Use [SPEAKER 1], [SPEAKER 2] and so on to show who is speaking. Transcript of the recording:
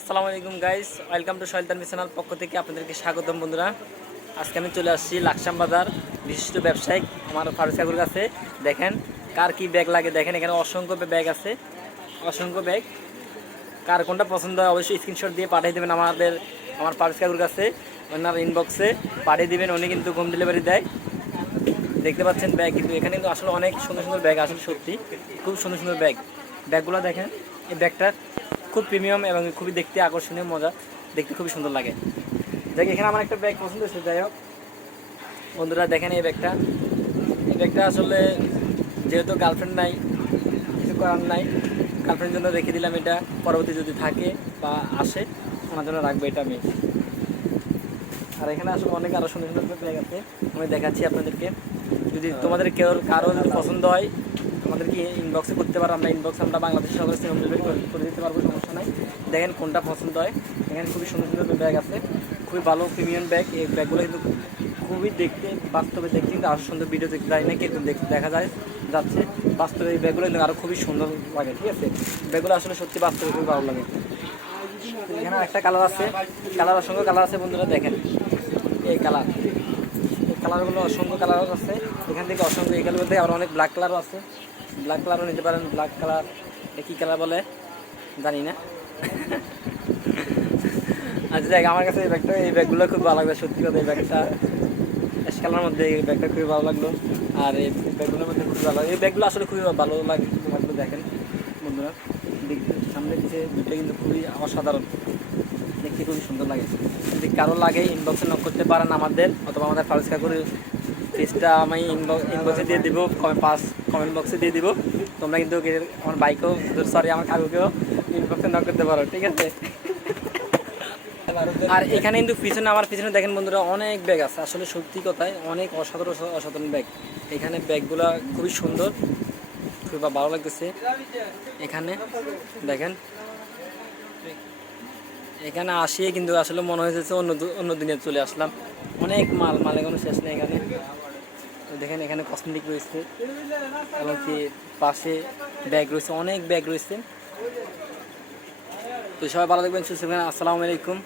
[SPEAKER 1] আসসালামু আলাইকুম guys welcome to সয়লতান মিশনাল পক্ষ থেকে আপনাদেরকে স্বাগতম, বন্ধুরা। আজকে আমি চলে আসছি লাকসাম বাজার, বিশিষ্ট ব্যবসায়িক আমার ফারুক কাকুর কাছে। দেখেন, কার কি ব্যাগ লাগে? দেখেন, এখানে অসংখ্য ব্যাগ আছে। অসংখ্য ব্যাগ কার কোনটা পছন্দ হয় অবশ্যই স্ক্রিনশট দিয়ে পাঠিয়ে দেবেন আমাদের, আমার ফারুক কাকুর কাছে। ওনার ইনবক্সে পাঠিয়ে দেবেন, উনি কিন্তু হোম ডেলিভারি দেয়। দেখতে পাচ্ছেন ব্যাগ কিন্তু এখানে কিন্তু আসলে অনেক সুন্দর সুন্দর ব্যাগ আসলে সত্যি। খুব সুন্দর সুন্দর ব্যাগ ব্যাগগুলো দেখেন, এই ব্যাগটা খুব প্রিমিয়াম এবং খুবই দেখতে আকর্ষণীয়, মজা। দেখতে খুবই সুন্দর লাগে। দেখ, এখানে আমার একটা ব্যাগ পছন্দ হয়েছে, যাই হোক। বন্ধুরা, দেখেন এই ব্যাগটা এই ব্যাগটা আসলে যেহেতু গার্লফ্রেন্ড নাই, কিছু করার নাই গার্লফ্রেন্ডের জন্য রেখে দিলাম এটা। পরবর্তী যদি থাকে বা আসে ওনার জন্য রাখব এটা আমি। আর এখানে আসলে অনেক আরও সুন্দর সুন্দর ব্যাগ আছে। আমি দেখাচ্ছি আপনাদেরকে। যদি তোমাদের কেউ কারও যদি পছন্দ হয় আমাদেরকে ইনবক্সে করতে পারো। আমরা ইনবক্সে আমরা বাংলাদেশের সকল হোম ডেলিভারি করে- দিতে পারব, সমস্যা নাই। দেখেন কোনটা পছন্দ হয়। এখানে খুবই সুন্দর সুন্দর ব্যাগ আছে। খুবই ভালো প্রিমিয়াম ব্যাগ এই ব্যাগগুলো কিন্তু খুবই দেখতে, বাস্তবে দেখতে কিন্তু আরও সুন্দর ভিডিও দেখতে যায়। না কিন্তু দেখ- যায়, যাচ্ছে। বাস্তবে এই ব্যাগগুলো কিন্তু আরও খুবই সুন্দর লাগে, ঠিক আছে? ব্যাগগুলো আসলে সত্যি বাস্তবে খুবই ভালো লাগে। এখানে একটা কালার আছে। কালার অসংখ্য কালার আছে বন্ধুরা, দেখেন। এই কালার এই কালারগুলো অসংখ্য কালার আছে। এখান থেকে অসংখ্য, এই কালার থেকে আবার অনেক ব্ল্যাক কালারও আছে। ব্ল্যাক কালারও নিতে পারেন ব্ল্যাক কালার কী কালার বলে, জানি না। আচ্ছা দেখ আমার কাছে এই ব্যাগটা, এই ব্যাগগুলো খুব ভালো লাগবে সত্যি কথা, এই ব্যাগটা। অ্যাশ কালার মধ্যে এই ব্যাগটা খুবই ভালো লাগল, আর এই ব্যাগগুলোর মধ্যে খুবই ভালো এই ব্যাগগুলো আসলে খুবই ভালো লাগে লাগল দেখেন, বন্ধুরা। সামনে দিকে দুটো কিন্তু খুবই অসাধারণ। দেখতে খুবই সুন্দর লাগে। যদি কারও লাগে ইনবক্সে নক করতে পারেন আমাদের, অথবা আমাদের ফারুজ কাকুর পেজটা আমি ইনবক্সে দিয়ে দিব পাস কমেন্ট বক্সে দিয়ে দিব। তোমরা কিন্তু আমার বাইকেও সরি আমার কাকুকেও ইনবক্সে নক করতে পারো, ঠিক আছে? আর এখানে কিন্তু পিছনে, আমার পিছনে দেখেন বন্ধুরা, অনেক ব্যাগ আছে। আসলে সত্যি কথায় অনেক অসাধারণ অসাধারণ ব্যাগ এখানে ব্যাগগুলো খুবই সুন্দর, খুবই ভালো লাগতেছে। এখানে দেখেন, এখানে আসিয়ে কিন্তু আসলে মনে হয়েছে অন্য অন্য দিনে চলে আসলাম। অনেক মাল, মালে কোনো শেষ নেই এখানে। দেখেন এখানে কসমেটিক রয়েছে। এমনকি পাশে ব্যাগ রয়েছে, অনেক ব্যাগ রয়েছে। তো সবাই ভালো দেখবেন সুস্থ আসসালামু আলাইকুম।